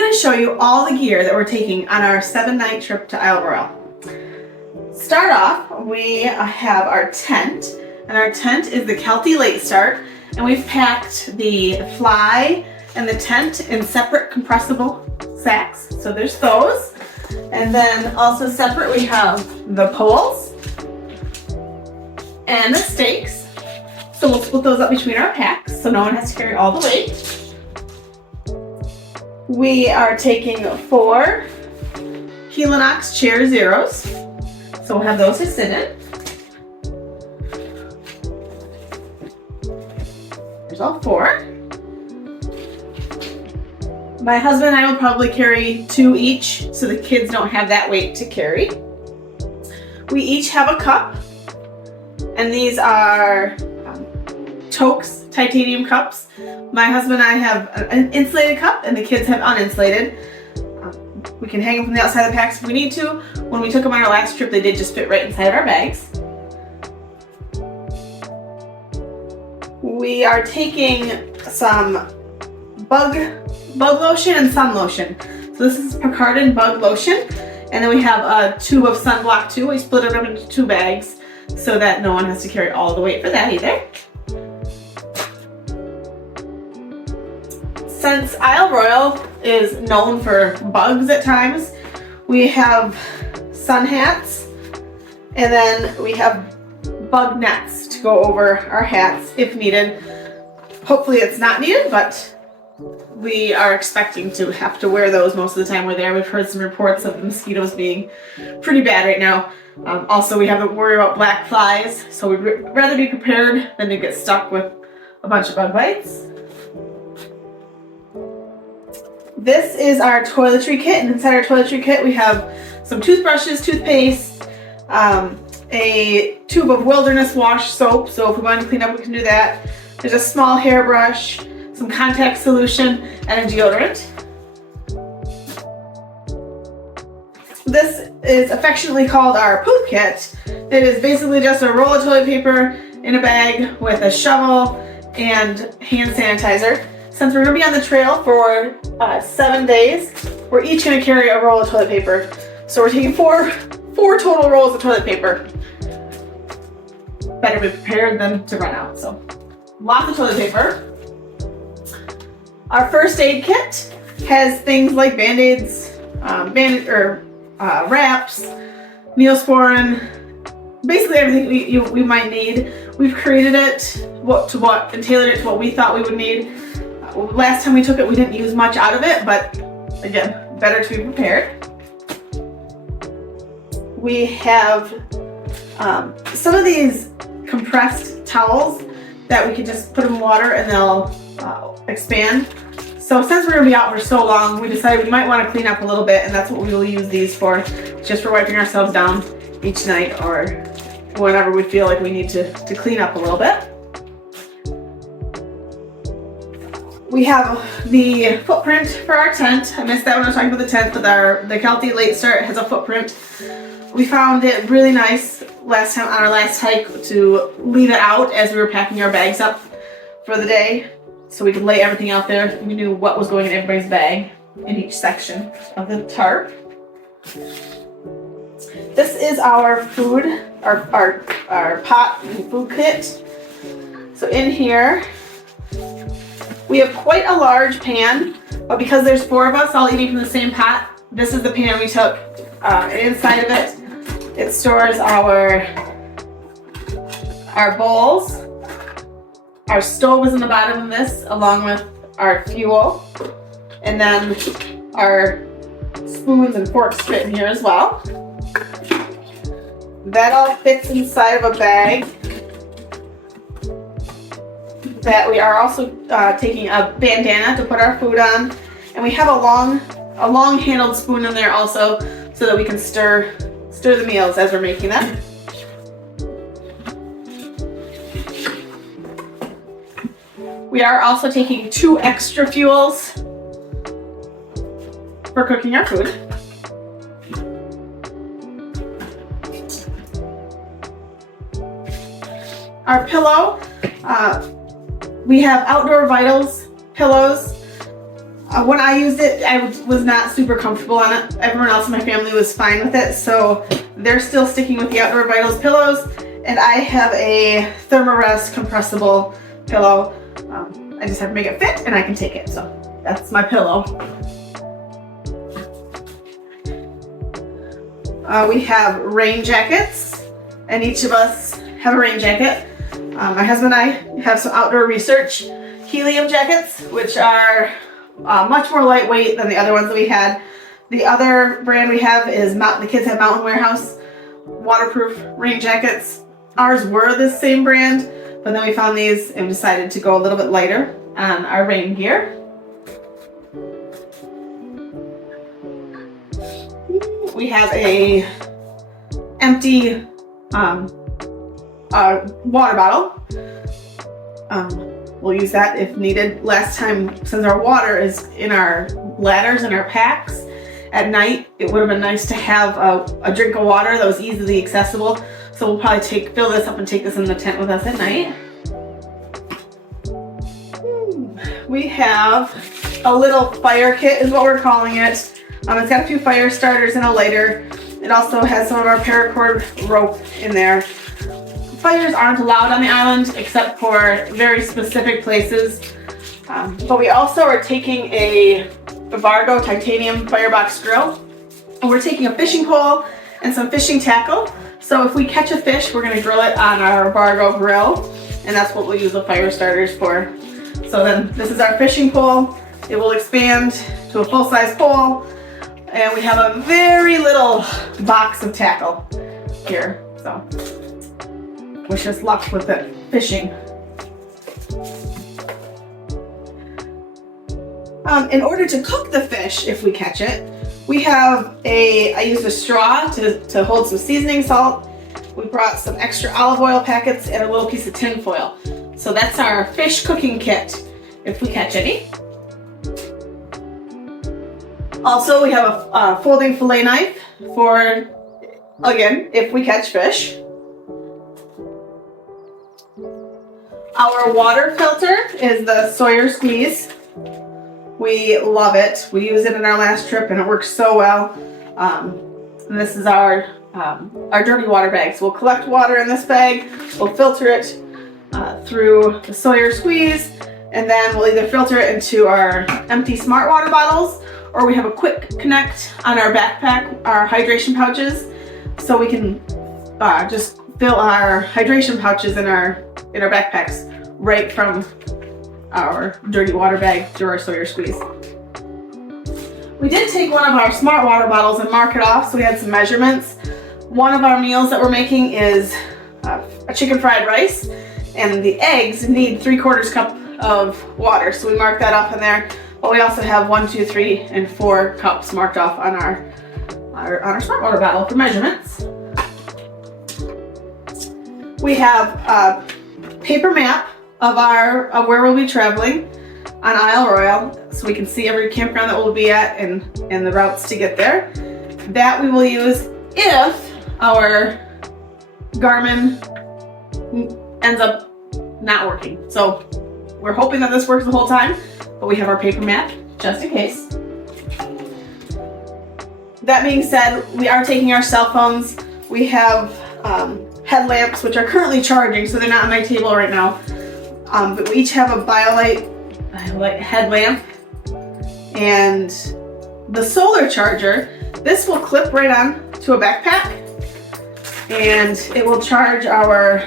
going to show you all the gear that we're taking on our 7-night trip to Isle Royale. Start off, we have our tent, and our tent is the Kelty Late Start, and we've packed the fly and the tent in separate compressible sacks. So there's those, and then also separate we have the poles and the stakes. So we'll split those up between our packs so no one has to carry all the weight. We are taking 4 Helinox Chair Zeros. So we'll have those to sit in. There's all 4. My husband and I will probably carry 2 each so the kids don't have that weight to carry. We each have a cup, and these are Toke's titanium cups. My husband and I have an insulated cup, and the kids have uninsulated. We can hang them from the outside of the packs if we need to. When we took them on our last trip, they did just fit right inside of our bags. We are taking some bug lotion and sun lotion. So this is Picardin bug lotion, and then we have a tube of sunblock too. We split it up into 2 bags so that no one has to carry all the weight for that either. Since Isle Royale is known for bugs at times, we have sun hats, and then we have bug nets to go over our hats if needed. Hopefully it's not needed, but we are expecting to have to wear those most of the time we're there. We've heard some reports of the mosquitoes being pretty bad right now. Also, we have to worry about black flies, so we'd rather be prepared than to get stuck with a bunch of bug bites. This is our toiletry kit, and inside our toiletry kit we have some toothbrushes, toothpaste, a tube of wilderness wash soap, so if we want to clean up we can do that. There's a small hairbrush, some contact solution, and a deodorant. This is affectionately called our poop kit. It is basically just a roll of toilet paper in a bag with a shovel and hand sanitizer. Since we're going to be on the trail for 7 days, we're each going to carry a roll of toilet paper. So we're taking four total rolls of toilet paper. Better be prepared than to run out. So lots of toilet paper. Our first aid kit has things like Band-Aids, wraps, Neosporin, basically everything we might need. We've created it and tailored it to what we thought we would need. Last time we took it, we didn't use much out of it, but again, better to be prepared. We have some of these compressed towels that we can just put in water and they'll expand. So since we're going to be out for so long, we decided we might want to clean up a little bit, and that's what we will use these for, just for wiping ourselves down each night or whenever we feel like we need to clean up a little bit. We have the footprint for our tent. I missed that when I was talking about the tent, but the Kelty Late Start has a footprint. We found it really nice last time on our last hike to leave it out as we were packing our bags up for the day, so we could lay everything out there. We knew what was going in everybody's bag in each section of the tarp. This is our food, our pot and food kit. So in here, we have quite a large pan, but because there's 4 of us all eating from the same pot, this is the pan we took. And inside of it stores our bowls. Our stove is in the bottom of this, along with our fuel. And then our spoons and forks fit in here as well. That all fits inside of a bag that we are also taking a bandana to put our food on, and we have a long handled spoon in there also so that we can stir the meals as we're making them. We are also taking 2 extra fuels for cooking our food. Our pillow, we have Outdoor Vitals pillows. When I used it, I was not super comfortable on it. Everyone else in my family was fine with it, so they're still sticking with the Outdoor Vitals pillows, and I have a Thermarest compressible pillow. I just have to make it fit and I can take it, so that's my pillow. We have rain jackets, and each of us have a rain jacket. My husband and I have some Outdoor Research helium jackets, which are much more lightweight than the other ones that we had. The other brand we have is the kids have Mountain Warehouse waterproof rain jackets. Ours were the same brand, but then we found these and decided to go a little bit lighter on our rain gear. We have a empty water bottle. We'll use that if needed. Last time, since our water is in our ladders and our packs, at night it would have been nice to have a drink of water that was easily accessible. So we'll probably fill this up and take this in the tent with us at night. We have a little fire kit is what we're calling it. It's got a few fire starters and a lighter. It also has some of our paracord rope in there. Fires aren't allowed on the island except for very specific places. But we also are taking a Vargo titanium firebox grill. And we're taking a fishing pole and some fishing tackle. So if we catch a fish, we're gonna grill it on our Vargo grill. And that's what we'll use the fire starters for. So then this is our fishing pole. It will expand to a full-size pole. And we have a very little box of tackle here. So wish us luck with the fishing. In order to cook the fish, if we catch it, I used a straw to hold some seasoning salt. We brought some extra olive oil packets and a little piece of tin foil. So that's our fish cooking kit, if we catch any. Also, we have a folding fillet knife for, again, if we catch fish. Our water filter is the Sawyer Squeeze. We love it. We used it in our last trip and it works so well. And this is our dirty water bag. So we'll collect water in this bag, we'll filter it through the Sawyer Squeeze, and then we'll either filter it into our empty smart water bottles, or we have a quick connect on our backpack, our hydration pouches, so we can just fill our hydration pouches in our backpacks right from our dirty water bag through our Sawyer Squeeze. We did take one of our smart water bottles and mark it off, so we had some measurements. One of our meals that we're making is a chicken fried rice, and the eggs need 3/4 cup of water, so we marked that off in there. But we also have 1, 2, 3, and 4 cups marked off on our smart water bottle for measurements. We have a paper map of where we'll be traveling on Isle Royale, so we can see every campground that we'll be at and the routes to get there. That we will use if our Garmin ends up not working. So we're hoping that this works the whole time, but we have our paper map just in case. That being said, we are taking our cell phones. We have headlamps, which are currently charging, so they're not on my table right now. But we each have a BioLite headlamp, and the solar charger. This will clip right on to a backpack, and it will charge our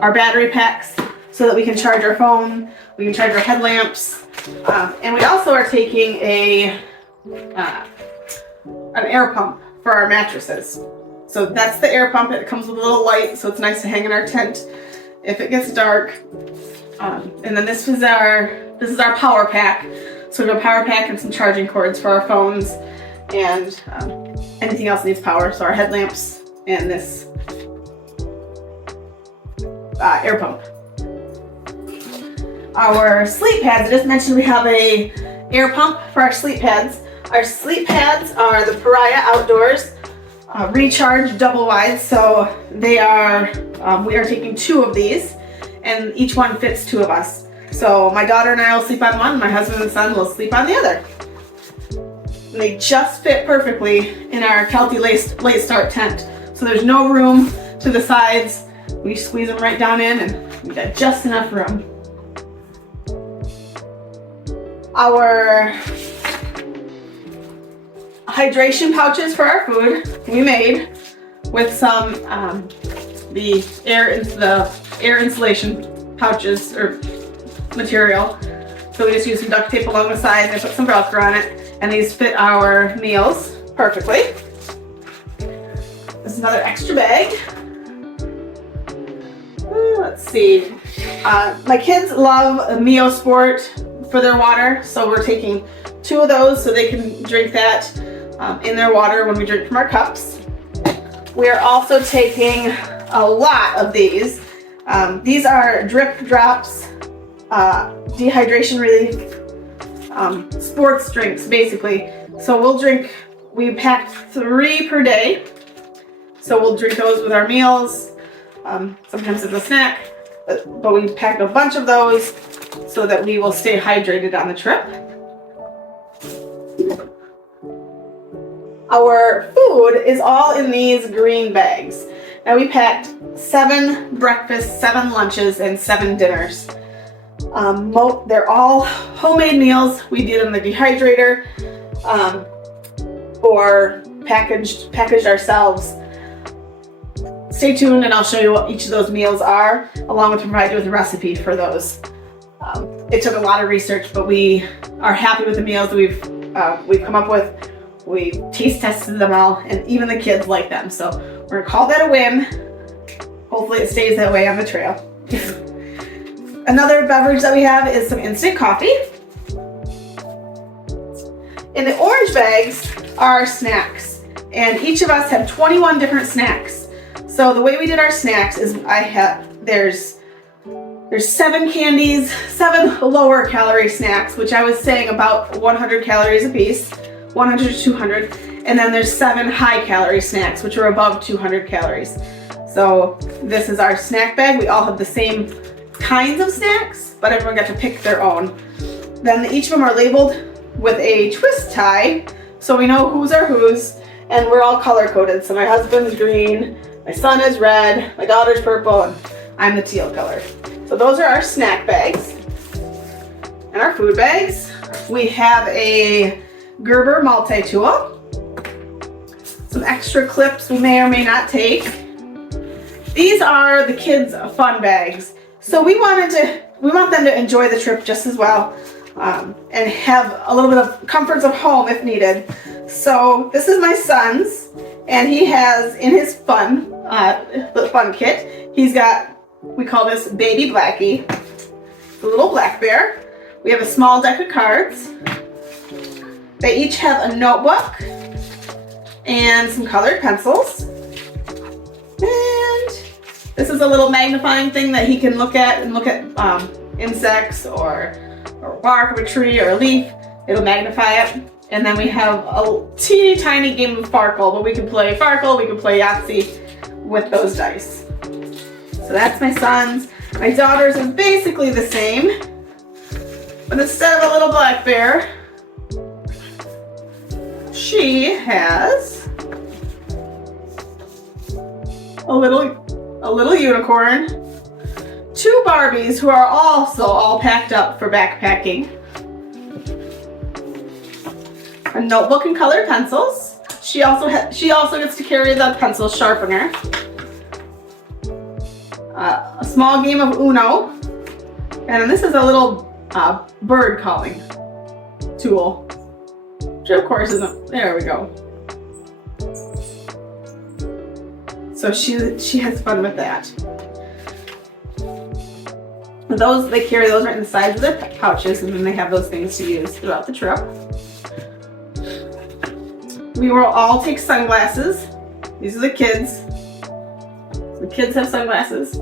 battery packs so that we can charge our phone, we can charge our headlamps, and we also are taking an air pump for our mattresses. So that's the air pump. It comes with a little light, so it's nice to hang in our tent if it gets dark. And then this is our power pack. So we have a power pack and some charging cords for our phones, and anything else needs power. So our headlamps and this air pump. Our sleep pads, I just mentioned we have a air pump for our sleep pads. Our sleep pads are the Pariah Outdoors Recharge double wide. So they are, we are taking 2 of these, and each one fits 2 of us. So my daughter and I will sleep on one, my husband and son will sleep on the other. And they just fit perfectly in our Kelty late start tent. So there's no room to the sides. We squeeze them right down in and we got just enough room. Our hydration pouches for our food we made with some the air insulation pouches or material. So we just used some duct tape along the sides and put some Velcro on it, and these fit our meals perfectly. This is another extra bag. Let's see. My kids love a MeoSport for their water, so we're taking 2 of those so they can drink that in their water when we drink from our cups. We are also taking a lot of these. These are drip drops, dehydration relief, sports drinks basically. So we packed 3 per day. So we'll drink those with our meals. Sometimes it's a snack, but we packed a bunch of those so that we will stay hydrated on the trip. Our food is all in these green bags. Now we packed 7 breakfasts, 7 lunches, and 7 dinners. They're all homemade meals. We do them in the dehydrator or packaged ourselves. Stay tuned and I'll show you what each of those meals are, along with provide you with a recipe for those. It took a lot of research, but we are happy with the meals that we've come up with. We taste tested them all, and even the kids like them. So we're gonna call that a win. Hopefully it stays that way on the trail. Another beverage that we have is some instant coffee. In the orange bags are snacks, and each of us have 21 different snacks. So the way we did our snacks is there's 7 candies, 7 lower calorie snacks, which I was saying about 100 calories a piece, 100 to 200, and then there's 7 high calorie snacks, which are above 200 calories. So this is our snack bag. We all have the same kinds of snacks, but everyone got to pick their own. Then each of them are labeled with a twist tie, so we know whose are whose, and we're all color coded. So my husband's green, my son is red, my daughter's purple, and I'm the teal color. So those are our snack bags. And our food bags, we have a Gerber multi-tool, some extra clips we may or may not take. These are the kids' fun bags. So we want them to enjoy the trip just as well, and have a little bit of comforts of home if needed. So this is my son's, and he has in his fun kit, he's got, we call this Baby Blackie, the little black bear. We have a small deck of cards. They each have a notebook and some colored pencils. And this is a little magnifying thing that he can look at insects or bark of a tree or a leaf. It'll magnify it. And then we have a teeny tiny game of Farkle, but we can play Farkle, we can play Yahtzee with those dice. So that's my son's. My daughter's is basically the same, but instead of a little black bear, she has a little unicorn, 2 Barbies who are also all packed up for backpacking, a notebook and colored pencils. She also gets to carry the pencil sharpener, a small game of Uno, and this is a little bird calling tool, which of course isn't, there we go. So she has fun with that. They carry those right in the sides of their pouches, and then they have those things to use throughout the trip. We will all take sunglasses. These are the kids. The kids have sunglasses.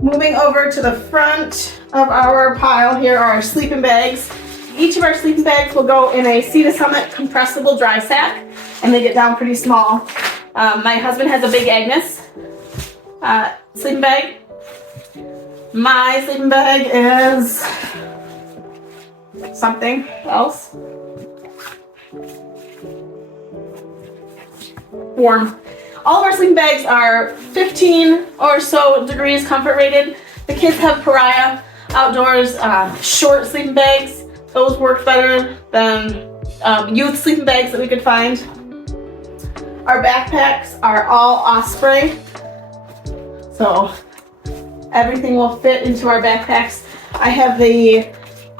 Moving over to the front of our pile, here are our sleeping bags. Each of our sleeping bags will go in a Sea to Summit compressible dry sack, and they get down pretty small. My husband has a big Agnes sleeping bag. My sleeping bag is something else. Warm. All of our sleeping bags are 15 or so degrees comfort rated. The kids have Pariah Outdoors short sleeping bags. Those work better than youth sleeping bags that we could find. Our backpacks are all Osprey, so everything will fit into our backpacks. I have the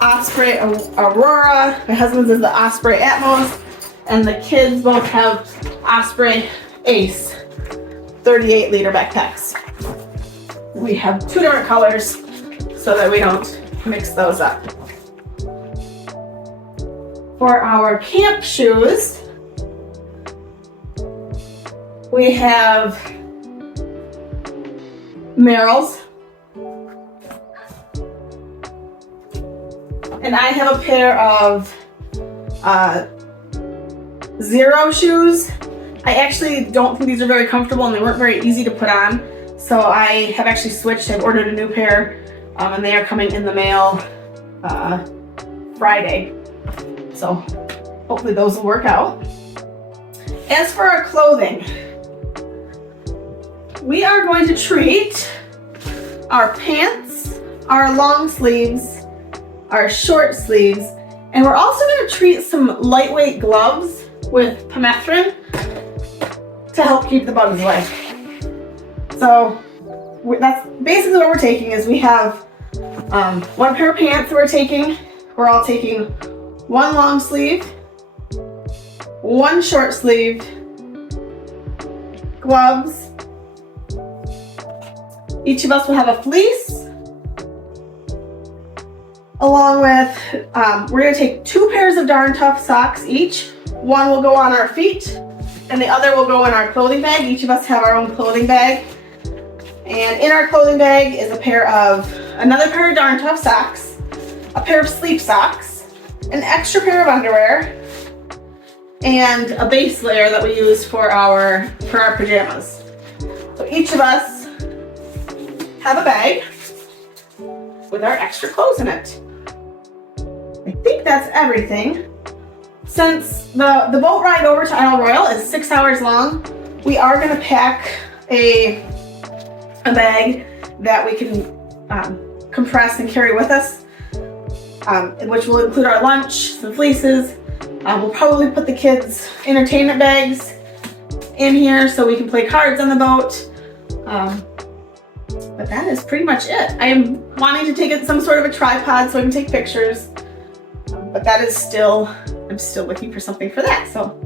Osprey Aurora, my husband's is the Osprey Atmos, and the kids both have Osprey Ace 38 liter backpacks. We have 2 different colors so that we don't mix those up. For our camp shoes, we have Merrell's, and I have a pair of Zero shoes. I actually don't think these are very comfortable and they weren't very easy to put on, so I have actually switched. I've ordered a new pair and they are coming in the mail Friday, so hopefully those will work out. As for our clothing, we are going to treat our pants, our long sleeves, our short sleeves, and we're also going to treat some lightweight gloves with permethrin to help keep the bugs away. So that's basically what we're taking. Is we have 1 pair of pants that we're taking. We're all taking 1 long sleeve, 1 short sleeve, gloves. Each of us will have a fleece, along with, we're going to take 2 pairs of Darn Tough socks each. 1 will go on our feet, and the other will go in our clothing bag. Each of us have our own clothing bag. And in our clothing bag is another pair of Darn Tough socks, a pair of sleep socks, an extra pair of underwear, and a base layer that we use for our pajamas. So each of us have a bag with our extra clothes in it. I think that's everything. Since the boat ride over to Isle Royale is 6 hours long, we are going to pack a bag that we can compress and carry with us, which will include our lunch, some fleeces. We'll probably put the kids' entertainment bags in here so we can play cards on the boat. But that is pretty much it. I am wanting to take some sort of a tripod so I can take pictures, but that is I'm still looking for something for that. So